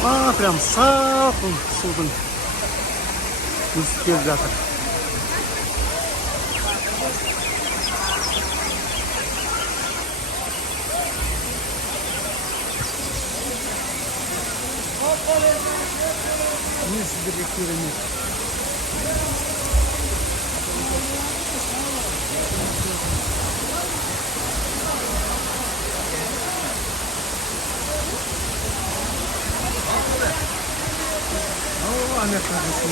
Прям салқын судың үсіп келіп жатыр. Мен сіздерге керемет. Ана қарғысың.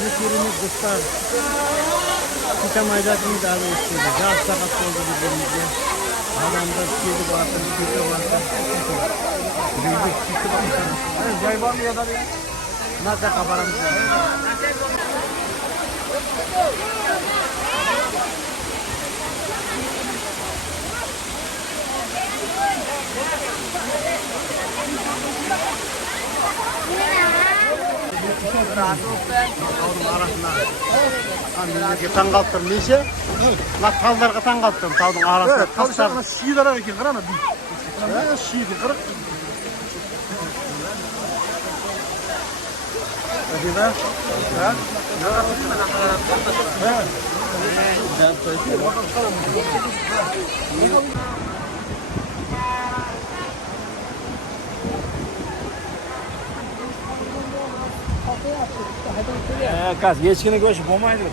Ne kerimiz dostlar. Tutamayacağımız abi istedi. Gaz sakat oldu bizlerimizde. Adamda kedi varsa, kedi varsa. Büyük çıktı bakalım. Jay var mı ya da ya? Nasıl kabaram? Таң қалып тұрмын. Неше? Мына талдарға таң қалып тұрмын. Таудың арасында тастар. Шидар екен, қарана бүй. Шиді қырық. Әдеба? Қазір ешкіні көшіп болмайды.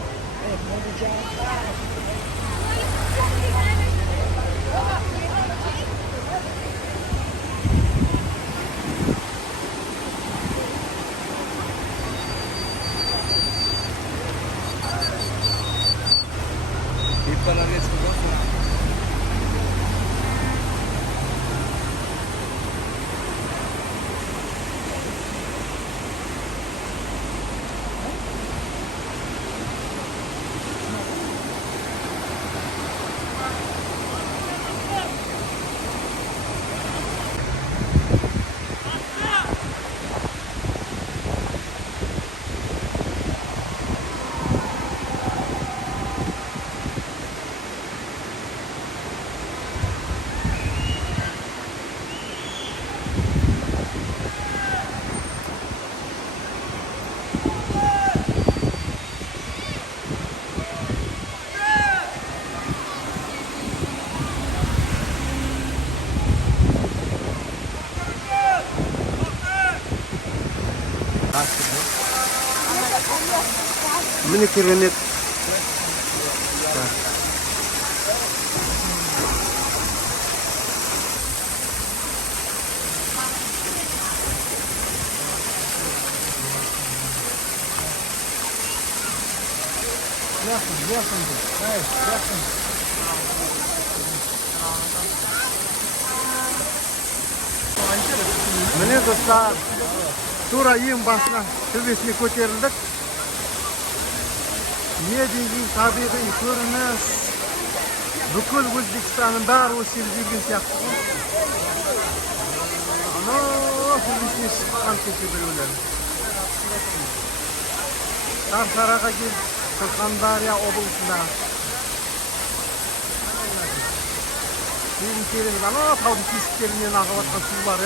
Mini keremit. Mine dostlar, tuра ең басына төбесіне көтерілдік. Не деген табиғи көрініс. Бүкіл Өзбекстанның бәрі осы жерде жүрген сияқты. Анау төбесіне шыққан кеше біреулер. Шаршараға келіп, Surxondaryo облысында. Кейін керемет, анау таудың тесіктерінен ағып жатқан су бар,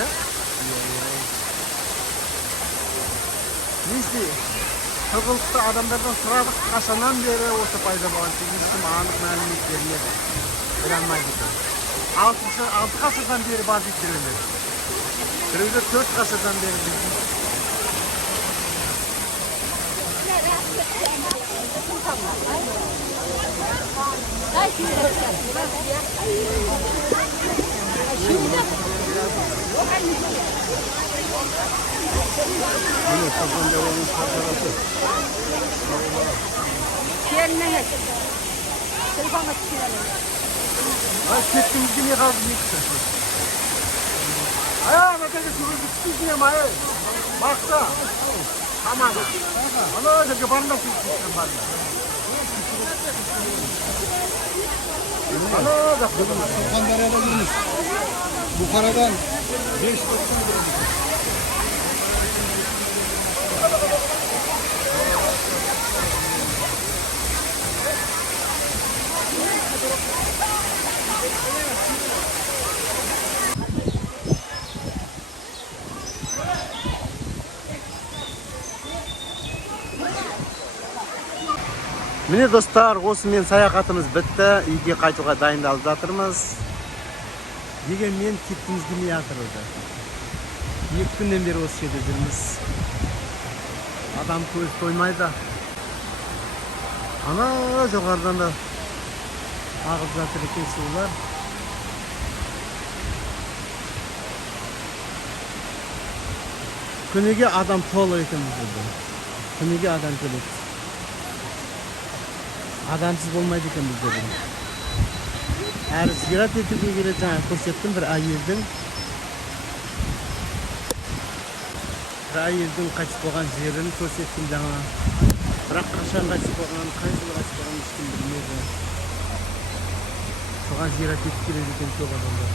Несте, тұрғылықты адамдардан сұрадық, қашаннан бері осы пайда болған ешкім анық мәлімет бермеді. Біле алмайды екен. 6 ғасырдан бері бар дейді біреулер. Біреулер 4 ғасырдан бері дейді. Bunu Surxondaryoning sarkarasi. Gelmeyin. Telefona çıkıyorum. Ay ketdingiz ne qaldingiz? Aya, bakın şurada bittiniz ne may? Baksa. Tamam. Ana da barında tutmuşsun barında. Ana da Surxondaryoda yurmiz. Buxorodan 5 Mine dostlar, osымен саяхатымыз бітті. Үйге қайтуға дайындалып жатырмыз. Дегенмен кеткіміз келмей жатыр өзі. 2 күннен бері осы жерде жүрміз. Адам көз тоймайды. Ана жоғарыдан да ағып жатыр екен сулар. Күніге адам толы екен бұл жерде. Күніге адам келеді. Адамсыз болмайды екен бұл жерде. Әрі зиярат етуге келеді, жаңа көрсеттім бір әйелдің қайтыс болған жерін көрсеттім жаңа. Бірақ қашан қайтыс болғанын, қай жылы қайтыс болғанын ешкім білмеді. Соған зиярат етіп келеді екен көп адамдар.